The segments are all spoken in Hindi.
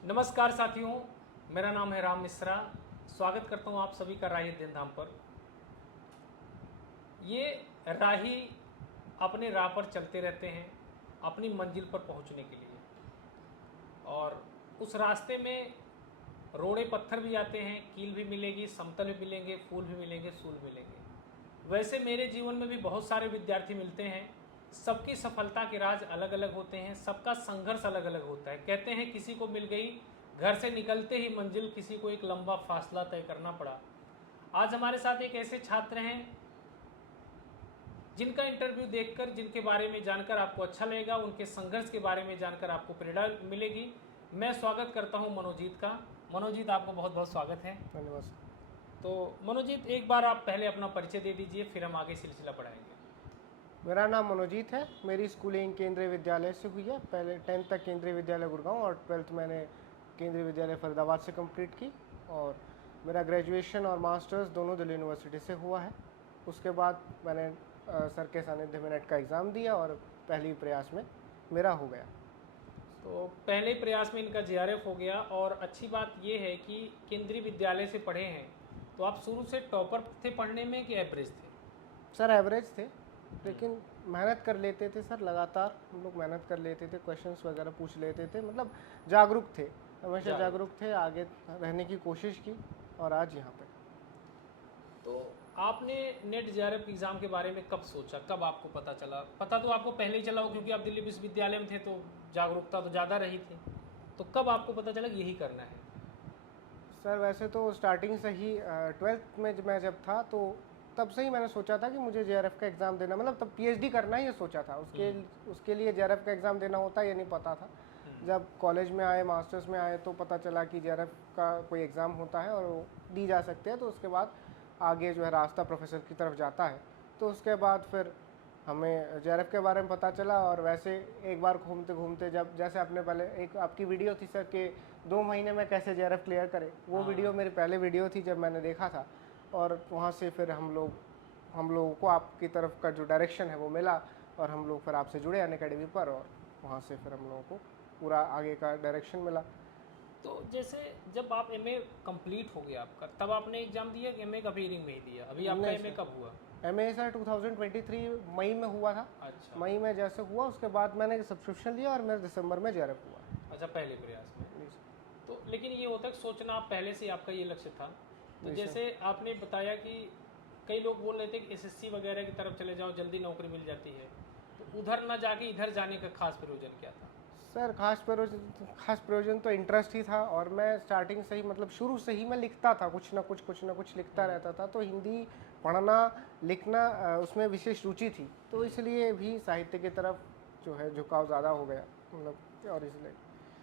नमस्कार साथियों, मेरा नाम है राम मिश्रा। स्वागत करता हूं आप सभी का राही दिन धाम पर। ये राही अपने राह पर चलते रहते हैं अपनी मंजिल पर पहुंचने के लिए, और उस रास्ते में रोड़े पत्थर भी आते हैं, कील भी मिलेगी, समतल भी मिलेंगे, फूल भी मिलेंगे, सूल मिलेंगे। वैसे मेरे जीवन में भी बहुत सारे विद्यार्थी मिलते हैं। सबकी सफलता के राज अलग अलग होते हैं, सबका संघर्ष अलग अलग होता है। कहते हैं किसी को मिल गई घर से निकलते ही मंजिल, किसी को एक लंबा फासला तय करना पड़ा। आज हमारे साथ एक ऐसे छात्र हैं जिनका इंटरव्यू देखकर, जिनके बारे में जानकर आपको अच्छा लगेगा, उनके संघर्ष के बारे में जानकर आपको प्रेरणा मिलेगी। मैं स्वागत करता हूं मनोजीत का। मनोजीत, आपको बहुत बहुत स्वागत है। धन्यवाद। तो मनोजीत, एक बार आप पहले अपना परिचय दे दीजिए, फिर हम आगे सिलसिला बढ़ाएंगे। मेरा नाम मनोजीत है। मेरी स्कूलिंग केंद्रीय विद्यालय से हुई है। पहले 10th तक केंद्रीय विद्यालय गुड़गांव और 12th मैंने केंद्रीय विद्यालय फरीदाबाद से कंप्लीट की, और मेरा ग्रेजुएशन और मास्टर्स दोनों दिल्ली यूनिवर्सिटी से हुआ है। उसके बाद मैंने सर के सानिध्य में नेट का एग्ज़ाम दिया और पहली प्रयास में मेरा हो गया। तो पहले प्रयास में इनका जेआरएफ हो गया, और अच्छी बात यह है कि केंद्रीय विद्यालय से पढ़े हैं। तो आप शुरू से टॉपर थे पढ़ने में कि एवरेज थे? सर एवरेज थे, लेकिन मेहनत कर लेते थे सर। लगातार हम लोग मेहनत कर लेते थे, क्वेश्चंस वगैरह पूछ लेते थे, मतलब जागरूक थे, हमेशा जागरूक थे, आगे रहने की कोशिश की और आज यहाँ पे। तो आपने नेट जेआरएफ एग्ज़ाम के बारे में कब सोचा, कब आपको पता चला? पता तो आपको पहले ही चला हो क्योंकि आप दिल्ली विश्वविद्यालय में थे, तो जागरूकता तो ज़्यादा रही थी। तो कब आपको पता चला कि यही करना है? सर वैसे तो स्टार्टिंग से ही 12th में मैं जब था तो तब से ही मैंने सोचा था कि मुझे जेआरएफ का एग्ज़ाम देना, मतलब तब पीएचडी करना ही सोचा था। उसके लिए जेआरएफ का एग्ज़ाम देना होता है ये नहीं पता था। जब कॉलेज में आए, मास्टर्स में आए, तो पता चला कि जेआरएफ का कोई एग्ज़ाम होता है और वो दी जा सकते हैं। तो उसके बाद आगे जो है रास्ता प्रोफेसर की तरफ जाता है। तो उसके बाद फिर हमें जेआरएफ के बारे में पता चला, और वैसे एक बार घूमते घूमते, जब जैसे आपने पहले एक आपकी वीडियो थी सर के 2 महीने में कैसे जेआरएफ क्लियर करें, वो वीडियो मेरी पहले वीडियो थी जब मैंने देखा था। और वहाँ से फिर हम लोगों को आपकी तरफ का जो डायरेक्शन है वो मिला, और हम लोग फिर आपसे जुड़े अनअकैडमी पर, और वहाँ से फिर हम लोगों को पूरा आगे का डायरेक्शन मिला। तो जैसे जब आप एमए कंप्लीट हो गया आपका, तब आपने एग्ज़ाम दिया कि एमए का रीडिंग में ही दिया? अभी आपका एमए कब हुआ? एमए सर 2023 मई में हुआ था। अच्छा, मई में जैसे हुआ उसके बाद मैंने सब्सक्रिप्शन लिया और मेरा दिसंबर में जेआरएफ हुआ। अच्छा, पहले प्रयास में। तो लेकिन ये होता है कि सोचना आप पहले से आपका ये लक्ष्य था। तो जैसे आपने बताया कि कई लोग बोल रहे थे कि एसएससी वगैरह की तरफ चले जाओ, जल्दी नौकरी मिल जाती है, तो उधर ना जाके इधर जाने का खास प्रयोजन क्या था? सर खास प्रयोजन तो इंटरेस्ट ही था, और मैं स्टार्टिंग से ही, मतलब शुरू से ही मैं लिखता था, कुछ ना कुछ लिखता रहता था। तो हिंदी पढ़ना लिखना उसमें विशेष रुचि थी, तो इसलिए भी साहित्य की तरफ जो है झुकाव ज़्यादा हो गया, मतलब, और इसलिए।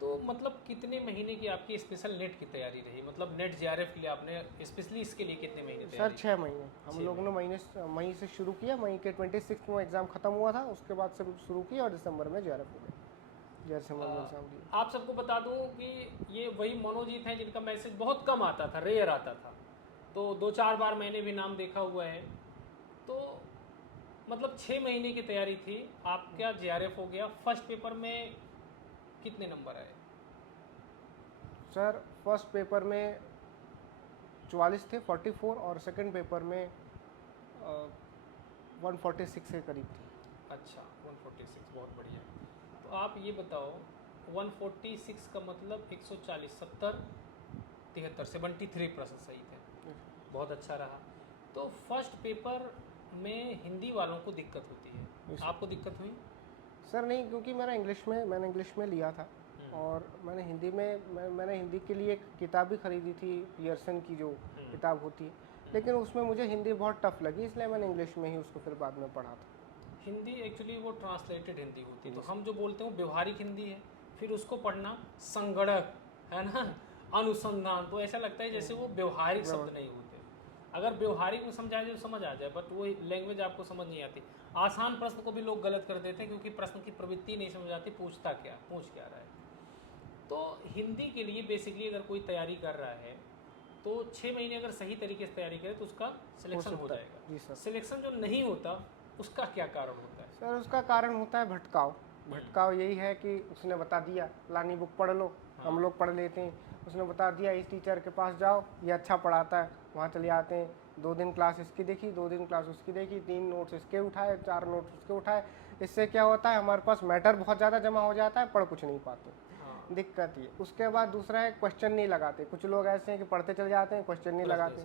तो मतलब कितने महीने की आपकी स्पेशल नेट की तैयारी रही? मतलब नेट जेआरएफ के लिए आपने स्पेशली इसके लिए कितने महीने सर तैयारी? 6 महीने हम लोगों ने मई से शुरू किया। मई के 26 में एग्ज़ाम ख़त्म हुआ था, उसके बाद से शुरू किया और दिसंबर में जेआरएफ हो गया। आप सबको बता दूं कि ये वही मनोजीत हैं जिनका मैसेज बहुत कम आता था, रेयर आता था। तो 2-4 बार मैंने भी नाम देखा हुआ है। तो मतलब 6 महीने की तैयारी थी, आपका जेआरएफ हो गया। फर्स्ट पेपर में कितने नंबर आए? सर फर्स्ट पेपर में 44 थे, 44, और सेकंड पेपर में 146 के करीब थी। अच्छा, 146, बहुत बढ़िया। तो आप ये बताओ, 146 का मतलब 140, 70, 73, 73 प्रश्न सही थे। बहुत अच्छा रहा। तो फर्स्ट पेपर में हिंदी वालों को दिक्कत होती है, आपको दिक्कत हुई? सर नहीं, क्योंकि मैंने इंग्लिश में लिया था, और मैंने हिंदी के लिए एक किताब भी खरीदी थी, पियर्सन की जो किताब होती है, लेकिन उसमें मुझे हिंदी बहुत टफ लगी, इसलिए मैंने इंग्लिश में ही उसको फिर बाद में पढ़ा था। हिंदी एक्चुअली वो ट्रांसलेटेड हिंदी होती है, तो हम जो बोलते हैं वो व्यवहारिक हिंदी है। फिर उसको पढ़ना संगणक है ना, अनुसंधान, तो ऐसा लगता है जैसे वो व्यवहारिक शब्द नहीं होते। अगर व्यवहारिक में समझाया जाए तो समझ आ जाए, बट वो लैंग्वेज आपको समझ नहीं आती। आसान प्रश्न को भी लोग गलत कर देते हैं क्योंकि प्रश्न की प्रवृत्ति नहीं समझ आती, पूछ क्या रहा है। तो हिंदी के लिए बेसिकली अगर कोई तैयारी कर रहा है तो 6 महीने अगर सही तरीके से तैयारी करे तो उसका सिलेक्शन हो जाएगा। जी सर। सिलेक्शन जो नहीं होता उसका क्या कारण होता है? सर उसका कारण होता है भटकाव। भटकाव यही है कि उसने बता दिया लानी बुक पढ़ लो, हम लोग पढ़ लेते हैं। उसने बता दिया इस टीचर के पास जाओ, ये अच्छा पढ़ाता है, वहाँ चले जाते हैं। 2 दिन क्लास इसकी देखी, 2 दिन क्लास उसकी देखी, 3 नोट्स इसके उठाए, 4 नोट्स उसके उठाए। इससे क्या होता है, हमारे पास मैटर बहुत ज़्यादा जमा हो जाता है, पढ़ कुछ नहीं पाते, दिक्कत ये। उसके बाद दूसरा है क्वेश्चन नहीं लगाते। कुछ लोग ऐसे हैं कि पढ़ते चले जाते हैं, क्वेश्चन नहीं लगाते,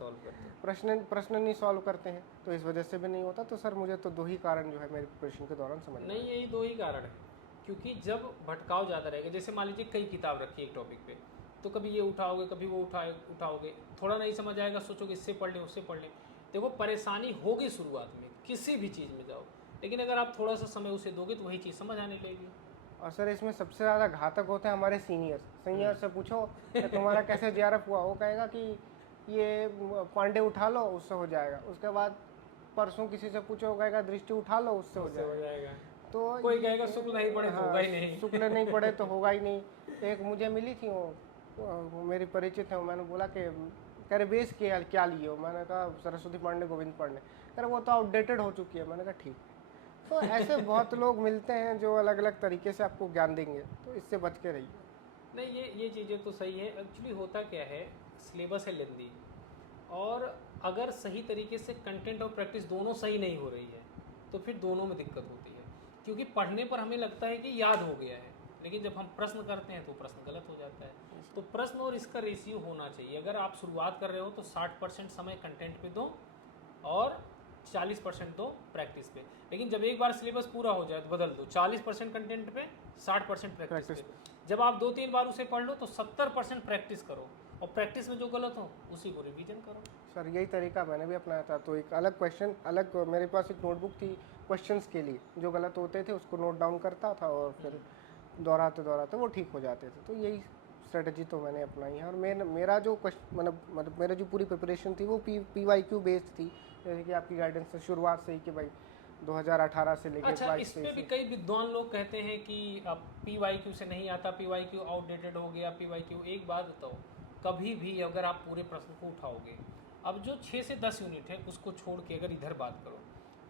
प्रश्न नहीं सॉल्व करते हैं, तो इस वजह से भी नहीं होता। तो सर मुझे तो 2 ही कारण जो है मेरे प्रिपरेशन के दौरान समझ नहीं, यही 2 ही कारण है, क्योंकि जब भटकाव ज़्यादा रहेगा, जैसे मान लीजिए कई किताब रखी है एक टॉपिक पे, तो कभी ये उठाओगे, कभी वो उठाओगे, थोड़ा नहीं समझ आएगा, सोचोगे इससे पढ़ लें, उससे पढ़ लें। देखो, परेशानी होगी शुरुआत में, किसी भी चीज़ में जाओ, लेकिन अगर आप थोड़ा सा समय उसे दोगे तो वही चीज़ समझ आने लगेगी। और सर इसमें सबसे ज़्यादा घातक होते हैं हमारे सीनियर्स से पूछो कि तुम्हारा कैसे जेआरएफ हुआ, वो कहेगा कि ये पांडे उठा लो उससे हो जाएगा। उसके बाद परसों किसी से पूछो, वो कहेगा दृष्टि उठा लो उससे हो जाएगा। तो कोई कहेगा शुक्ल नहीं पढ़े तो होगा ही नहीं, शुक्ल नहीं पढ़े तो होगा ही नहीं। एक मुझे मिली थी वो मेरी परिचित है, मैंने बोला कि कह रहे बेस क्या लिए हो, मैंने कहा सरस्वती पांडे गोविंद पांडे। कह रहे वो तो आउटडेटेड हो चुकी है, मैंने कहा ठीक। तो ऐसे बहुत लोग मिलते हैं जो अलग अलग तरीके से आपको ज्ञान देंगे, तो इससे बच के रहिए। नहीं, ये चीज़ें तो सही है। एक्चुअली होता क्या है, सिलेबस है लेंदी, और अगर सही तरीके से कंटेंट और प्रैक्टिस दोनों सही नहीं हो रही है तो फिर दोनों में दिक्कत होती है। क्योंकि पढ़ने पर हमें लगता है कि याद हो गया है, लेकिन जब हम प्रश्न करते हैं तो प्रश्न गलत हो जाता है। तो प्रश्न और इसका रेशियो होना चाहिए। अगर आप शुरुआत कर रहे हो तो 60% समय कंटेंट पे दो और 40% दो प्रैक्टिस पे। लेकिन जब एक बार सिलेबस पूरा हो जाए तो बदल दो, 40% कंटेंट पे, 60% प्रैक्टिस पे। जब आप 2-3 बार उसे पढ़ लो तो 70% प्रैक्टिस करो, और प्रैक्टिस में जो गलत हो उसी को रिवीजन करो। सर यही तरीका मैंने भी अपनाया था। तो एक अलग क्वेश्चन, अलग मेरे पास एक नोटबुक थी क्वेश्चंस के लिए, जो गलत होते थे उसको नोट डाउन करता था और फिर दोहराते दोहराते वो ठीक हो जाते थे। तो यही स्ट्रेटजी तो मैंने अपनाई है। और मेरा जो मतलब मेरा जो पूरी प्रिपरेशन थी वो PYQ बेस्ड थी, जैसे कि आपकी गाइडेंस से शुरुआत से ही कि भाई 2018 से लेकर अच्छा, इस पे भी कई विद्वान लोग कहते हैं कि अब PYQ से नहीं आता, PYQ आउटडेटेड हो गया, PYQ। एक बात बताओ, कभी भी अगर आप पूरे प्रश्न को उठाओगे, अब जो 6 से 10 यूनिट है उसको छोड़ के अगर इधर बात करो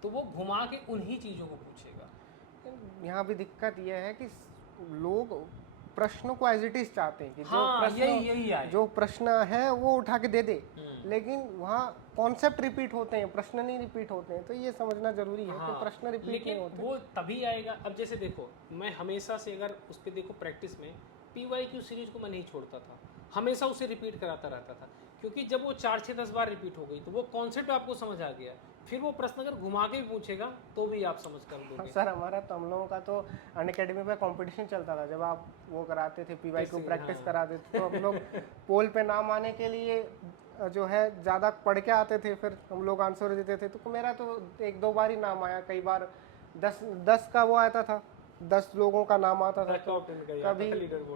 तो वो घुमा के उन्हीं चीज़ों को पूछेगा। यहाँ भी दिक्कत यह है कि लोग प्रश्नों को एज इट इज चाहते हैं कि जो प्रश्न है वो उठा के दे दे, लेकिन वहाँ कॉन्सेप्ट रिपीट होते हैं, प्रश्न नहीं रिपीट होते हैं। तो ये समझना जरूरी है कि प्रश्न रिपीट नहीं होते, वो तभी आएगा। अब जैसे देखो, मैं हमेशा से अगर उस पर देखो प्रैक्टिस में PYQ सीरीज को मैं नहीं छोड़ता था, हमेशा उसे रिपीट कराता रहता था, क्योंकि जब वो 4-6-10 बार रिपीट हो गई तो वो कॉन्सेप्ट आपको समझ आ गया। फिर वो प्रश्न अगर घुमा के भी पूछेगा तो भी आप समझ कर लोगे। सर हमारा तो, हम लोगों का तो अनअकैडमी पे कंपटीशन चलता था। जब आप वो कराते थे PYQ प्रैक्टिस कराते थे, तो हम लोग पोल पे नाम आने के लिए जो है ज़्यादा पढ़ के आते थे, फिर हम लोग आंसर देते थे। तो मेरा तो 1-2 बार ही नाम आया, कई बार 10 का वो आता था, 10 लोगों का नाम आता था। तो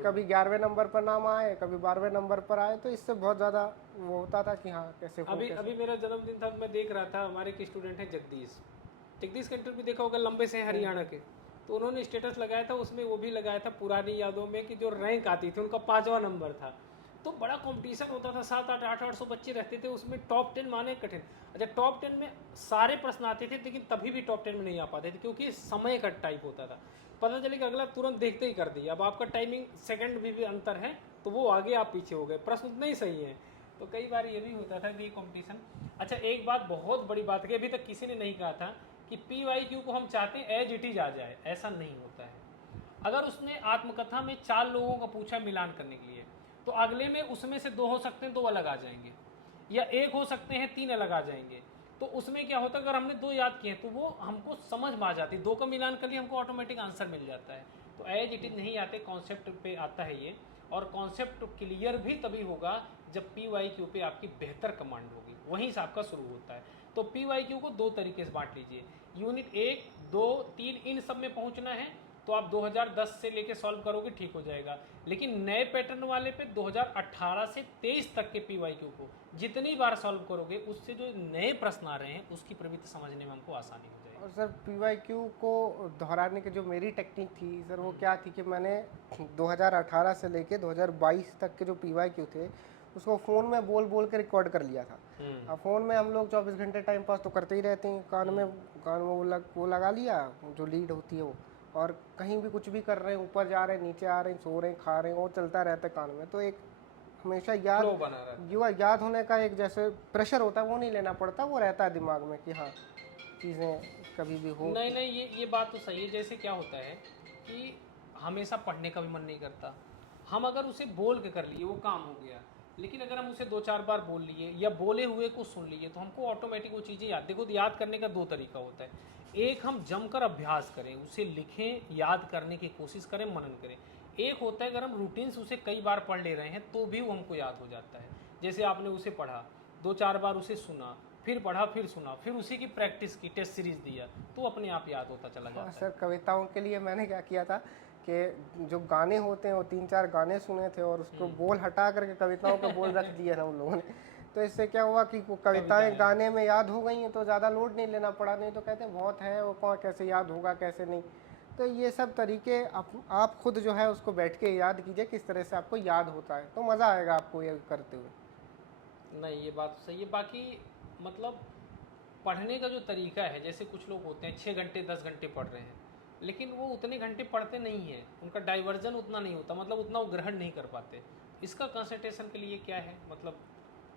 कभी 11वें नंबर पर नाम आए, कभी 12वें नंबर पर आए। तो इससे बहुत ज़्यादा वो होता था कि हाँ कैसे। अभी मेरा जन्मदिन था, मैं देख रहा था, हमारे एक स्टूडेंट है जगदीश का इंटरव्यू देखा होगा, लंबे से हरियाणा के। तो उन्होंने स्टेटस लगाया था, उसमें वो भी लगाया था पुरानी यादों में कि जो रैंक आती थी उनका 5वां नंबर था। तो बड़ा कंपटीशन होता था, 700-800 बच्चे रहते थे उसमें, टॉप 10 माने कठिन। अच्छा, टॉप 10 में सारे प्रश्न आते थे, लेकिन तभी भी टॉप 10 में नहीं आ पाते थे, क्योंकि समय का टाइप होता था। पता चले कि अगला तुरंत देखते ही कर दिया। अब आपका टाइमिंग सेकंड भी अंतर है, तो वो आगे आप पीछे हो गए, प्रश्न उतना ही सही है। तो कई बार ये भी होता था कि कंपटीशन। अच्छा, एक बात बहुत बड़ी बात है, अभी तक किसी ने नहीं कहा था कि PYQ को हम चाहते हैं एज इट इज आ जाए, ऐसा नहीं होता है। अगर उसने आत्मकथा में 4 लोगों का पूछा मिलान करने के लिए, तो अगले में उसमें से 2 हो सकते हैं, 2 अलग आ जाएंगे, या 1 हो सकते हैं, 3 अलग आ जाएंगे। तो उसमें क्या होता है, अगर हमने 2 याद किए तो वो हमको समझ में आ जाती, 2 का मिलान कर लिए हमको ऑटोमेटिक आंसर मिल जाता है। तो एज इट इज नहीं आते, कॉन्सेप्ट पे आता है ये। और कॉन्सेप्ट क्लियर भी तभी होगा जब PYQ पे आपकी बेहतर कमांड होगी, वहीं से आपका शुरू होता है। तो PYQ को 2 तरीके से बांट लीजिए, यूनिट 1, 2, 3 इन सब में पहुंचना है तो आप 2010 से लेके सॉल्व करोगे, ठीक हो जाएगा। लेकिन नए पैटर्न वाले पे 2018 से 23 तक के PYQ को जितनी बार सॉल्व करोगे, उससे जो नए प्रश्न आ रहे हैं उसकी प्रवृत्ति समझने में हमको आसानी हो जाएगी। और सर PYQ को दोहराने की जो मेरी टेक्निक थी सर, वो क्या थी कि मैंने 2018 से लेके 2022 तक के जो PYQ थे उसको फ़ोन में बोल बोल के रिकॉर्ड कर लिया था। अब फ़ोन में हम लोग 24 घंटे टाइम पास तो करते ही रहते हैं, कान में वो लगा लिया, जो लीड होती है वो, और कहीं भी कुछ भी कर रहे हैं, ऊपर जा रहे हैं, नीचे आ रहे हैं, सो रहे हैं, खा रहे हैं, वो चलता रहता है कान में। तो एक हमेशा याद फ्लो बना रहा है। युवा याद होने का एक जैसे प्रेशर होता है वो नहीं लेना पड़ता, वो रहता है दिमाग में कि हाँ चीज़ें कभी भी हो। नहीं नहीं, ये बात तो सही है। जैसे क्या होता है कि हमेशा पढ़ने का भी मन नहीं करता, हम अगर उसे बोल के कर लिए वो काम हो गया, लेकिन अगर हम उसे 2-4 बार बोल लिए या बोले हुए को सुन लिए तो हमको ऑटोमेटिक वो चीज़ें याद। देखो, याद करने का 2 तरीका होता है। एक, हम जमकर अभ्यास करें, उसे लिखें, याद करने की कोशिश करें, मनन करें। एक होता है अगर हम रूटीन से उसे कई बार पढ़ ले रहे हैं तो भी वो हमको याद हो जाता है। जैसे आपने उसे पढ़ा, 2-4 बार उसे सुना, फिर पढ़ा, फिर सुना, फिर उसी की प्रैक्टिस की, टेस्ट सीरीज दिया, तो अपने आप याद होता चला हाँ जाता सर, कविताओं के लिए मैंने क्या किया था कि जो गाने होते हैं वो 3-4 गाने सुने थे और उसको बोल हटा करके कविताओं के बोल रख दिए ना उन लोगों ने। तो इससे क्या हुआ कि वो कविताएं गाने में याद हो गई हैं, तो ज़्यादा लोड नहीं लेना पड़ा। नहीं तो कहते हैं बहुत है वो, कौन कैसे याद होगा कैसे नहीं। तो ये सब तरीके आप खुद जो है उसको बैठ के याद कीजिए किस तरह से आपको याद होता है, तो मज़ा आएगा आपको ये करते हुए। है। नहीं, ये बात सही है। बाकी मतलब पढ़ने का जो तरीका है, जैसे कुछ लोग होते हैं 6 घंटे 10 घंटे पढ़ रहे हैं, लेकिन वो उतने घंटे पढ़ते नहीं हैं, उनका डाइवर्जन उतना नहीं होता, मतलब उतना वो ग्रहण नहीं कर पाते। इसका कंसंट्रेशन के लिए क्या है, मतलब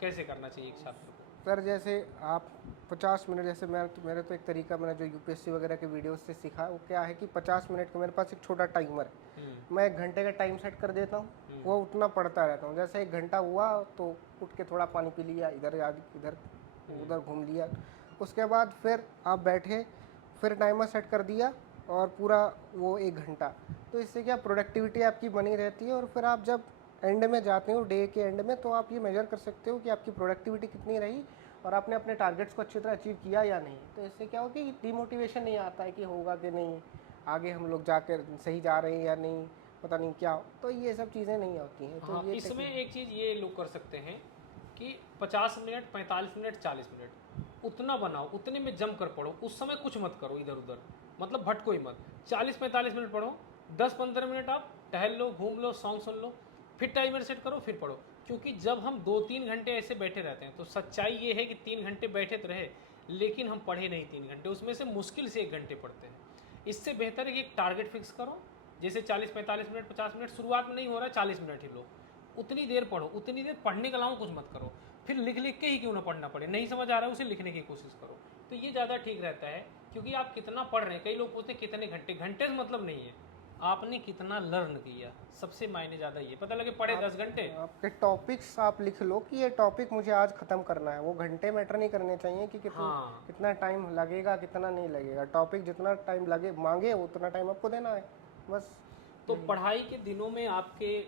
कैसे करना चाहिए एक छात्र को? सर जैसे आप 50 मिनट, जैसे मेरे तो एक तरीका मैंने जो यूपीएससी वगैरह के वीडियोस से सीखा, वो क्या है कि 50 मिनट का मेरे पास एक छोटा टाइमर है। मैं 1 घंटे का टाइम सेट कर देता हूँ, वो उतना पढ़ता रहता हूँ। जैसे 1 घंटा हुआ तो उठ के थोड़ा पानी पी लिया, इधर उधर घूम लिया। उसके बाद फिर आप बैठे, फिर टाइमर सेट कर दिया और पूरा वो 1 घंटा। तो इससे क्या प्रोडक्टिविटी आपकी बनी रहती है, और फिर आप जब एंड में जाते हो, डे के एंड में, तो आप ये मेजर कर सकते हो कि आपकी प्रोडक्टिविटी कितनी रही और आपने अपने टारगेट्स को अच्छी तरह अचीव किया या नहीं। तो इससे क्या हो कि डिमोटिवेशन नहीं आता है कि होगा कि नहीं, आगे हम लोग जाकर सही जा रहे हैं या नहीं, पता नहीं क्या। तो ये सब चीज़ें नहीं होती हैं। तो हाँ, ये इसमें एक चीज़ ये लोग कर सकते हैं कि 50 मिनट, 45 मिनट, 40 मिनट उतना बनाओ, उतने में जम कर पढ़ो। उस समय कुछ मत करो इधर उधर, मतलब भटको ही मत। 40-45 मिनट पढ़ो, 10-15 मिनट आप टहल लो, घूम लो, सॉन्ग सुन लो, फिर टाइमर सेट करो, फिर पढ़ो। क्योंकि जब हम 2-3 घंटे ऐसे बैठे रहते हैं तो सच्चाई ये है कि 3 घंटे बैठे तो रहे, लेकिन हम पढ़े नहीं 3 घंटे, उसमें से मुश्किल से 1 घंटे पढ़ते हैं। इससे बेहतर है कि एक टारगेट फिक्स करो, जैसे 40-45 मिनट, 50 मिनट, शुरुआत में नहीं हो रहा है 40 मिनट ही लो, उतनी देर पढ़ो। उतनी देर पढ़ने के अलावा कुछ मत करो, फिर लिख लिख के ही क्यों ना पढ़ना पड़े, नहीं समझ आ रहा है उसे लिखने की कोशिश करो। तो ये ज़्यादा ठीक रहता है, क्योंकि आप कितना पढ़ रहे हैं। कई लोग पूछते हैं कितने घंटे, घंटे से मतलब नहीं है, आपने कितना लर्न किया, सबसे मायने ज़्यादा ये। पता लगे पढ़े 10 घंटे, आपके टॉपिक्स आप लिख लो कि ये टॉपिक मुझे आज ख़त्म करना है। वो घंटे मैटर नहीं करने चाहिए कि हाँ, कितना टाइम लगेगा, कितना नहीं लगेगा। टॉपिक जितना टाइम लगे मांगे उतना टाइम आपको देना है, बस। तो पढ़ाई के दिनों में आपके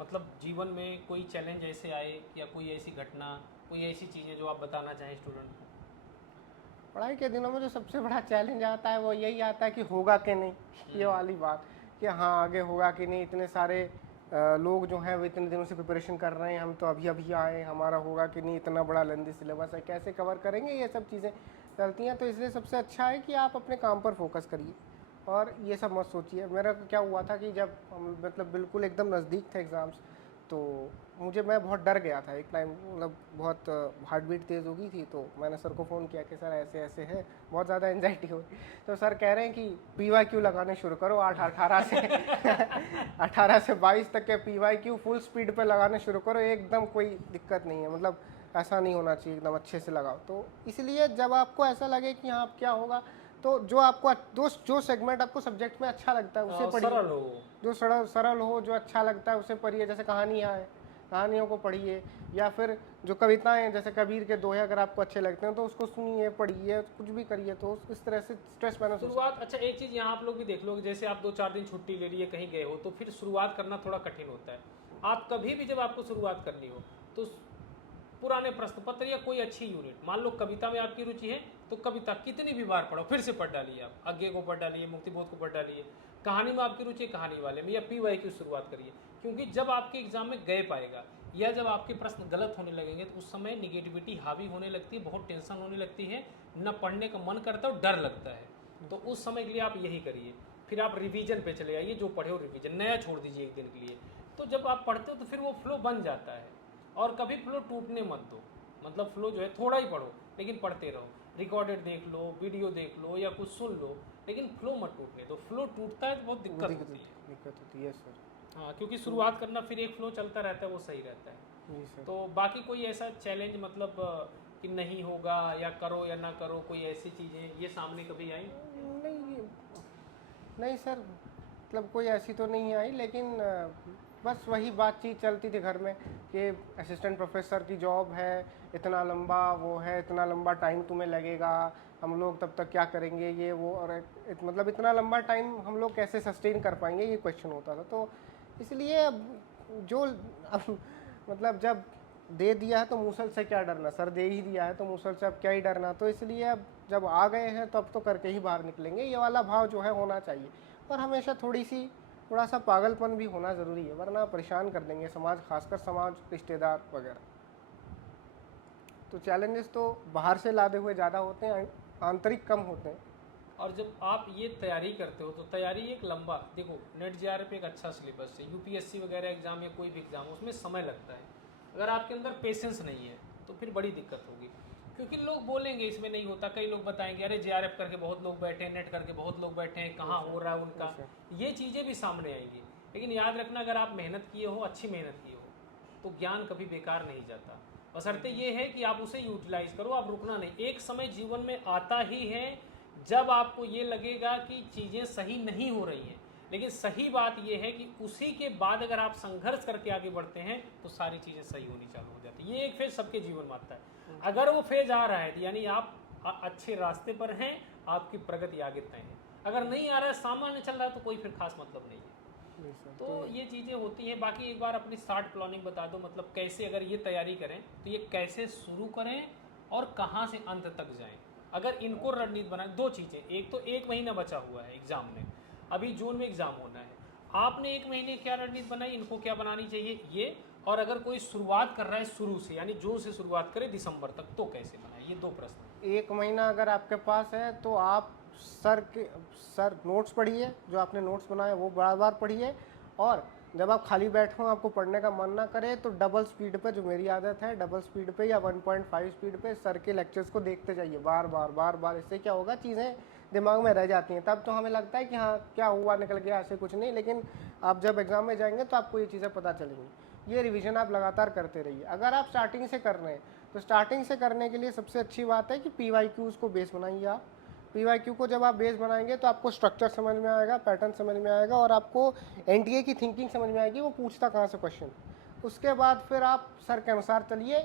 मतलब जीवन में कोई चैलेंज ऐसे आए या कोई ऐसी घटना, कोई ऐसी चीज़ें जो आप बताना चाहें स्टूडेंट को? पढ़ाई के दिनों में जो सबसे बड़ा चैलेंज आता है वो यही आता है कि होगा कि नहीं, ये वाली बात कि हाँ आगे होगा कि नहीं। इतने सारे लोग जो हैं वो इतने दिनों से प्रिपरेशन कर रहे हैं, हम तो अभी अभी आए, हमारा होगा कि नहीं, इतना बड़ा लेंदी सिलेबस है, कैसे कवर करेंगे, ये सब चीज़ें चलती हैं। तो इसलिए सबसे अच्छा है कि आप अपने काम पर फोकस करिए और ये सब मत सोचिए। मेरा क्या हुआ था कि जब मतलब बिल्कुल एकदम नज़दीक थे एग्ज़ाम्स, तो मैं बहुत डर गया था एक टाइम, मतलब बहुत हार्ट बीट तेज़ हो गई थी। तो मैंने सर को फ़ोन किया कि सर ऐसे ऐसे है, बहुत ज़्यादा एंजाइटी हो रही। तो सर कह रहे हैं कि PYQ लगाने शुरू करो, 18 से 18 से 22 तक के PYQ फुल स्पीड पे लगाने शुरू करो, एकदम कोई दिक्कत नहीं है, मतलब ऐसा नहीं होना चाहिए, एकदम अच्छे से लगाओ। तो इसलिए जब आपको ऐसा लगे कि हाँ क्या होगा, तो जो आपको जो सेगमेंट आपको सब्जेक्ट में अच्छा लगता है उसे पढ़िए, सरल हो। जो सरल हो, जो अच्छा लगता है उसे पढ़िए। जैसे कहानियाँ हैं, कहानियों को पढ़िए, या फिर जो कविताएं हैं, जैसे कबीर के दोहे अगर आपको अच्छे लगते हैं तो उसको सुनिए, पढ़िए, कुछ भी करिए। तो इस तरह से स्ट्रेस मैनेज हो। शुरुआत, अच्छा एक चीज़ यहाँ आप लोग भी देख लो कि जैसे आप 2-4 दिन छुट्टी ले लिए, कहीं गए हो, तो फिर शुरुआत करना थोड़ा कठिन होता है। आप कभी भी जब आपको शुरुआत करनी हो तो पुराने प्रश्न पत्र या कोई अच्छी यूनिट, मान लो कविता में आपकी रुचि है तो कविता कितनी भी बार पढ़ो, फिर से पढ़ डालिए, आप आज्ञे को पढ़ डालिए, मुक्तिबोध को पढ़ डालिए। कहानी में आपकी रुचि है, कहानी वाले में या PY की शुरुआत करिए। क्योंकि जब आपके एग्जाम में गए पाएगा या जब आपके प्रश्न गलत होने लगेंगे तो उस समय निगेटिविटी हावी होने लगती है, बहुत टेंशन होने लगती है, न पढ़ने का मन करता है और डर लगता है। तो उस समय के लिए आप यही करिए, फिर आप रिवीजन पे चले आइए, जो पढ़े हो रिवीजन नया छोड़ दीजिए एक दिन के लिए। तो जब आप पढ़ते हो तो फिर वो फ्लो बन जाता है। और कभी फ्लो टूटने मत दो, मतलब फ्लो जो है थोड़ा ही पढ़ो लेकिन पढ़ते रहो। रिकॉर्डेड देख लो, वीडियो देख लो या कुछ सुन लो, लेकिन फ्लो मत टूटने दो। फ्लो टूटता है तो बहुत दिक्कत होती है। सर। हाँ, क्योंकि शुरुआत करना फिर एक फ्लो चलता रहता है, वो सही रहता है। जी सर। तो बाकी कोई ऐसा चैलेंज मतलब कि नहीं होगा या करो या ना करो, कोई ऐसी चीज़ें ये सामने कभी आई? नहीं सर, मतलब कोई ऐसी तो नहीं आई, लेकिन बस वही बातचीत चलती थी घर में कि असिस्टेंट प्रोफेसर की जॉब है, इतना लंबा वो है, इतना लंबा टाइम तुम्हें लगेगा, हम लोग तब तक क्या करेंगे, ये वो, और मतलब इतना लंबा टाइम हम लोग कैसे सस्टेन कर पाएंगे, ये क्वेश्चन होता था। तो इसलिए अब जो अब मतलब जब दे दिया है तो मूसल से क्या डरना, सर दे ही दिया है तो मूसल से अब क्या ही डरना। तो इसलिए अब जब आ गए हैं तो अब तो करके ही बाहर निकलेंगे, ये वाला भाव जो है होना चाहिए। और हमेशा थोड़ा सा पागलपन भी होना ज़रूरी है, वरना परेशान कर देंगे समाज, खासकर समाज, रिश्तेदार वगैरह। तो चैलेंजेस तो बाहर से लादे हुए ज़्यादा होते हैं, आंतरिक कम होते हैं। और जब आप ये तैयारी करते हो तो तैयारी एक लंबा, देखो नेट जेआरएफ एक अच्छा सिलेबस है, यूपीएससी वगैरह एग्जाम या कोई भी एग्जाम, उसमें समय लगता है। अगर आपके अंदर पेशेंस नहीं है तो फिर बड़ी दिक्कत होगी, क्योंकि लोग बोलेंगे इसमें नहीं होता, कई लोग बताएंगे अरे जेआरएफ करके बहुत लोग बैठे हैं, नेट करके बहुत लोग बैठे हैं, कहाँ हो रहा है उनका, ये चीज़ें भी सामने आएंगी। लेकिन याद रखना, अगर आप मेहनत किए हो, अच्छी मेहनत किए हो, तो ज्ञान कभी बेकार नहीं जाता। बशर्ते ये है कि आप उसे यूटिलाइज करो, आप रुकना नहीं। एक समय जीवन में आता ही है जब आपको ये लगेगा कि चीज़ें सही नहीं हो रही हैं, लेकिन सही बात यह है कि उसी के बाद अगर आप संघर्ष करके आगे बढ़ते हैं तो सारी चीज़ें सही होनी चालू हो जाती है। ये एक फेज सबके जीवन में आता है। अगर वो फेज आ रहा है यानी आप अच्छे रास्ते पर हैं, आपकी प्रगति आगे तय है। अगर नहीं आ रहा है, सामान्य चल रहा है, तो कोई फिर खास मतलब नहीं है। तो ये चीज़ें होती हैं। बाकी एक बार अपनी स्टार्ट प्लानिंग बता दो, मतलब कैसे अगर ये तैयारी करें तो ये कैसे शुरू करें और कहाँ से अंत तक जाएं। अगर इनको रणनीति बनाए, दो चीज़ें, एक तो 1 महीना बचा हुआ है एग्जाम में, अभी जून में एग्जाम होना है, आपने 1 महीने क्या रणनीति बनाई, इनको क्या बनानी चाहिए ये, और अगर कोई शुरुआत कर रहा है शुरू से, यानी जून से शुरुआत करे दिसंबर तक, तो कैसे बनाए, ये दो प्रश्न। 1 महीना अगर आपके पास है तो आप सर नोट्स पढ़िए, जो आपने नोट्स बनाए वो बार बार पढ़िए, और जब आप खाली बैठे हो, आपको पढ़ने का मन ना करे, तो डबल स्पीड पे, जो मेरी आदत है, डबल स्पीड पे या 1.5 स्पीड पे सर के लेक्चर्स को देखते जाइए बार बार। इससे क्या होगा, चीज़ें दिमाग में रह जाती हैं। तब तो हमें लगता है कि हाँ क्या हुआ, निकल गया, ऐसे कुछ नहीं, लेकिन आप जब एग्ज़ाम में जाएंगे तो आपको ये चीज़ें पता चलेंगी। ये रिवीजन आप लगातार करते रहिए। अगर आप स्टार्टिंग से कर रहे हैं तो स्टार्टिंग से करने के लिए सबसे अच्छी बात है कि PYQs को बेस बनाइए आप। PYQ को जब आप बेस बनाएंगे तो आपको स्ट्रक्चर समझ में आएगा, पैटर्न समझ में आएगा, और आपको NTA की थिंकिंग समझ में आएगी, वो पूछता कहाँ से क्वेश्चन। उसके बाद फिर आप सर के अनुसार चलिए,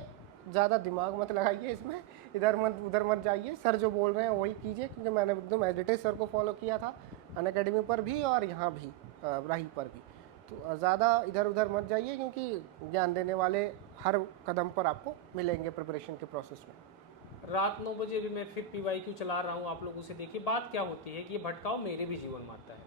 ज़्यादा दिमाग मत लगाइए इसमें, इधर मत उधर मत जाइए, सर जो बोल रहे हैं वही कीजिए। क्योंकि मैंने एकदम एज इट इज सर को फॉलो किया था, अनअकैडमी पर भी और यहाँ भी राही पर भी। तो ज़्यादा इधर उधर मत जाइए, क्योंकि ज्ञान देने वाले हर कदम पर आपको मिलेंगे प्रिपरेशन के प्रोसेस में। रात 9 बजे भी मैं फिर PYQ चला रहा हूँ, आप लोग उसे देखिए। बात क्या होती है कि ये भटकाव मेरे भी जीवन में आता है।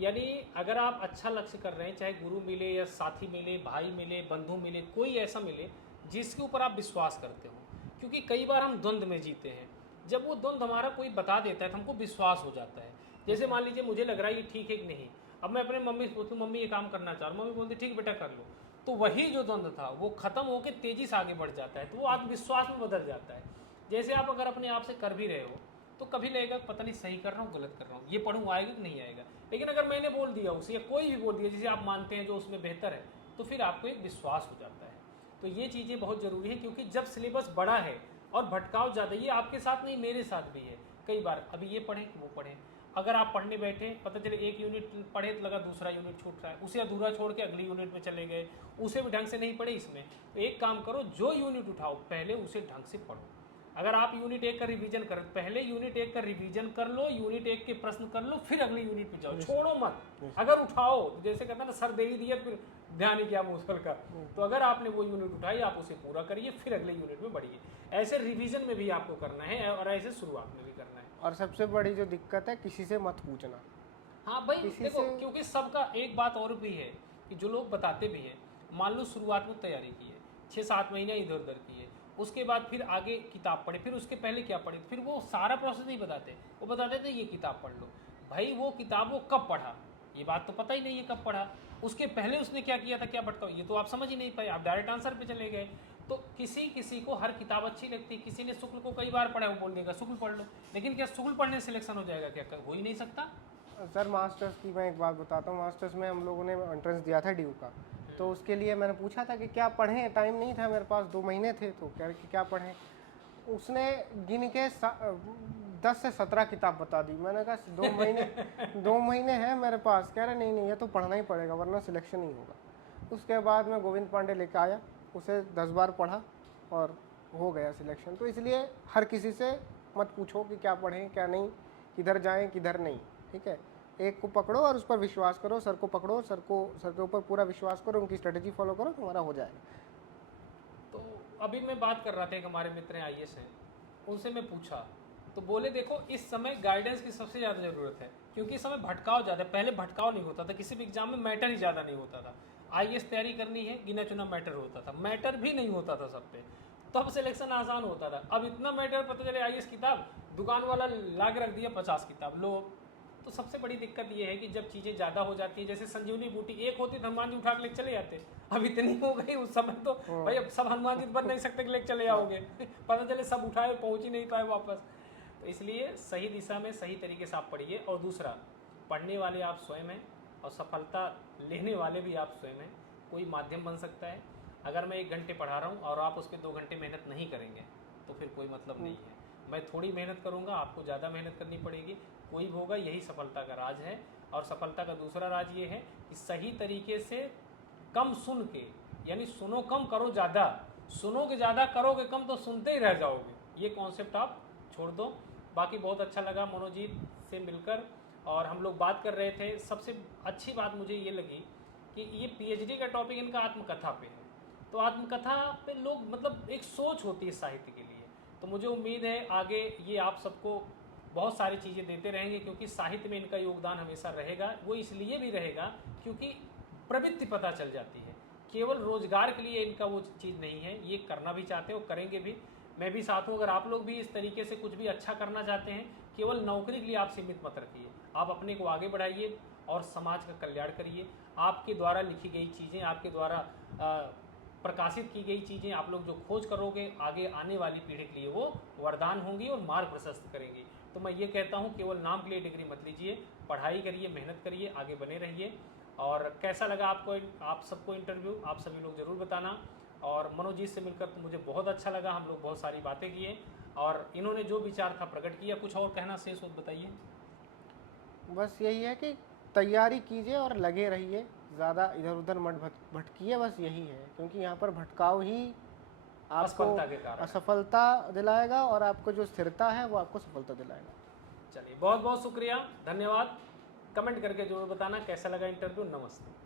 यानी अगर आप अच्छा लक्ष्य कर रहे हैं, चाहे गुरु मिले या साथी मिले, भाई मिले, बंधु मिले, कोई ऐसा मिले जिसके ऊपर आप विश्वास करते हो, क्योंकि कई बार हम द्वंद्व में जीते हैं। जब वो द्वंद्व हमारा कोई बता देता है तो हमको विश्वास हो जाता है। जैसे मान लीजिए मुझे लग रहा है ये ठीक है कि नहीं, अब मैं अपने मम्मी से पूछूँ मम्मी ये काम करना चाह रहा हूँ, मम्मी बोलती ठीक बेटा कर लो, तो वही जो द्वंद्व था वो खत्म होकर तेजी से आगे बढ़ जाता है, तो वो आत्मविश्वास में बदल जाता है। जैसे आप अगर अपने आप से कर भी रहे हो तो कभी लगेगा पता नहीं सही कर रहा हूँ गलत कर रहा हूँ, ये पढ़ूँ आएगा कि नहीं आएगा, लेकिन अगर मैंने बोल दिया उसे या कोई भी बोल दिया जिसे आप मानते हैं जो उसमें बेहतर है, तो फिर आपको एक विश्वास हो जाता है। तो ये चीज़ें बहुत ज़रूरी है, क्योंकि जब सिलेबस बड़ा है और भटकाव ज़्यादा, ये आपके साथ नहीं मेरे साथ भी है कई बार, अभी ये पढ़ें कि वो पढ़ें, अगर आप पढ़ने बैठे पता चले एक यूनिट पढ़े तो लगा दूसरा यूनिट छूट रहा है, उसे अधूरा छोड़ के अगली यूनिट में चले गए, उसे भी ढंग से नहीं पढ़े इसमें। तो एक काम करो, जो यूनिट उठाओ पहले उसे ढंग से पढ़ो। अगर आप यूनिट 1 का रिवीजन करें, पहले यूनिट 1 का रिवीजन कर लो, यूनिट 1 के प्रश्न कर लो, फिर अगली यूनिट पे जाओ, छोड़ो मत। अगर उठाओ, जैसे कहता ना सर दे ही दिया फिर ध्यान ही किया मूसल का, तो अगर आपने वो यूनिट उठाई आप उसे पूरा करिए, फिर अगले यूनिट में बढ़िए। ऐसे रिवीजन में भी आपको करना है और ऐसे शुरुआत में भी करना है। और सबसे बड़ी जो दिक्कत है, किसी से मत पूछना। हाँ भाई देखो, क्योंकि सबका एक बात और भी है कि जो लोग बताते भी हैं, मान लो शुरुआत में तैयारी की है, 6-7 महीने इधर उधर की है, उसके बाद फिर आगे किताब पढ़े, फिर उसके पहले क्या पढ़े, फिर वो सारा प्रोसेस नहीं बताते, वो बताते थे ये किताब पढ़ लो। भाई वो किताब वो कब पढ़ा, ये बात तो पता ही नहीं है कब पढ़ा, उसके पहले उसने क्या किया था, क्या भटकाव, ये तो आप समझ ही नहीं पाए, आप डायरेक्ट आंसर पे चले गए। तो किसी किसी को हर किताब अच्छी लगती है, किसी ने शुक्ल को कई बार पढ़ा है वो बोल देगा शुक्ल पढ़ लो, लेकिन क्या शुक्ल पढ़ने से सिलेक्शन हो जाएगा? क्या हो ही नहीं सकता। सर मास्टर्स की मैं एक बात बताता हूँ, मास्टर्स में हम लोगों ने एंट्रेंस दिया था ड्यू का, तो उसके लिए मैंने पूछा था कि क्या पढ़ें, टाइम नहीं था मेरे पास, 2 महीने थे, तो कह रहे कि क्या पढ़ें। उसने गिन के 10 से 17 किताब बता दी। मैंने कहा 2 महीने हैं मेरे पास। कह रहे नहीं नहीं, ये तो पढ़ना ही पड़ेगा वरना सिलेक्शन नहीं होगा। उसके बाद मैं गोविंद पांडे लेकर आया, उसे 10 बार पढ़ा और हो गया सिलेक्शन। तो इसलिए हर किसी से मत पूछो कि क्या पढ़ें क्या नहीं, किधर जाएं किधर नहीं, ठीक है। एक को पकड़ो और उस पर विश्वास करो, सर को पकड़ो, सर के ऊपर पूरा विश्वास करो, उनकी स्ट्रेटेजी फॉलो करो, तुम्हारा हो जाएगा। तो अभी मैं बात कर रहा था, एक हमारे मित्र हैं IAS हैं, उनसे मैं पूछा तो बोले देखो इस समय गाइडेंस की सबसे ज़्यादा ज़रूरत है, क्योंकि इस समय भटकाव ज़्यादा है। पहले भटकाव नहीं होता था, किसी भी एग्जाम में मैटर ही ज़्यादा नहीं होता था। IAS तैयारी करनी है, गिना चुना मैटर होता था, मैटर भी नहीं होता था सब पे, तब सिलेक्शन आसान होता था। अब इतना मैटर पता चले IAS किताब दुकान वाला ला के रख दिया 50 किताब लो। तो सबसे बड़ी दिक्कत ये है कि जब चीज़ें ज़्यादा हो जाती है, जैसे संजीवनी बूटी एक होती तो हनुमान जी उठा के लेके चले जाते, अब इतनी हो गई उस समय तो भाई अब सब हनुमान जी बन नहीं सकते कि लेके चले जाओगे पता चले सब उठाए पहुँच ही नहीं पाए वापस। तो इसलिए सही दिशा में सही तरीके से आप पढ़िए। और दूसरा, पढ़ने वाले आप स्वयं हैं और सफलता लेने वाले भी आप स्वयं हैं। कोई माध्यम बन सकता है, अगर मैं 1 घंटे पढ़ा रहा हूँ और आप उस पर 2 घंटे मेहनत नहीं करेंगे तो फिर कोई मतलब नहीं है। मैं थोड़ी मेहनत करूँगा, आपको ज़्यादा मेहनत करनी पड़ेगी, कोई भी होगा, यही सफलता का राज है। और सफलता का दूसरा राज ये है कि सही तरीके से कम सुन के, यानी सुनो कम करो ज़्यादा, सुनोगे ज़्यादा करोगे कम तो सुनते ही रह जाओगे। ये कॉन्सेप्ट आप छोड़ दो। बाकी बहुत अच्छा लगा मनोजीत से मिलकर, और हम लोग बात कर रहे थे। सबसे अच्छी बात मुझे ये लगी कि ये PhD का टॉपिक इनका आत्मकथा पे है, तो आत्मकथा पे लोग मतलब एक सोच होती है साहित्य के लिए। तो मुझे उम्मीद है आगे ये आप सबको बहुत सारी चीज़ें देते रहेंगे, क्योंकि साहित्य में इनका योगदान हमेशा रहेगा। वो इसलिए भी रहेगा क्योंकि प्रवृत्ति पता चल जाती है, केवल रोजगार के लिए इनका वो चीज़ नहीं है, ये करना भी चाहते हो, करेंगे भी। मैं भी साथ हूँ, अगर आप लोग भी इस तरीके से कुछ भी अच्छा करना चाहते हैं, केवल नौकरी के लिए आप सीमित मत रखिए, आप अपने को आगे बढ़ाइए और समाज का कल्याण करिए। आपके द्वारा लिखी गई चीज़ें, आपके द्वारा प्रकाशित की गई चीज़ें, आप लोग जो खोज करोगे आगे आने वाली पीढ़ी के लिए वो वरदान होंगी और मार्ग प्रशस्त करेंगी। तो मैं ये कहता हूँ केवल नाम के लिए डिग्री मत लीजिए, पढ़ाई करिए, मेहनत करिए, आगे बने रहिए। और कैसा लगा आपको, आप सबको इंटरव्यू, आप सभी लोग ज़रूर बताना। और मनोजीत से मिलकर तो मुझे बहुत अच्छा लगा, हम लोग बहुत सारी बातें किए और इन्होंने जो विचार था प्रकट किया। कुछ और कहना शेष हो बताइए। बस यही है कि तैयारी कीजिए और लगे रहिए, ज़्यादा इधर उधर मत भटकिए, बस यही है। क्योंकि यहाँ पर भटकाव ही आपको असफलता के कारण असफलता दिलाएगा और आपको जो स्थिरता है वो आपको सफलता दिलाएगा। चलिए, बहुत बहुत शुक्रिया, धन्यवाद। कमेंट करके जरूर बताना कैसा लगा इंटरव्यू। नमस्ते।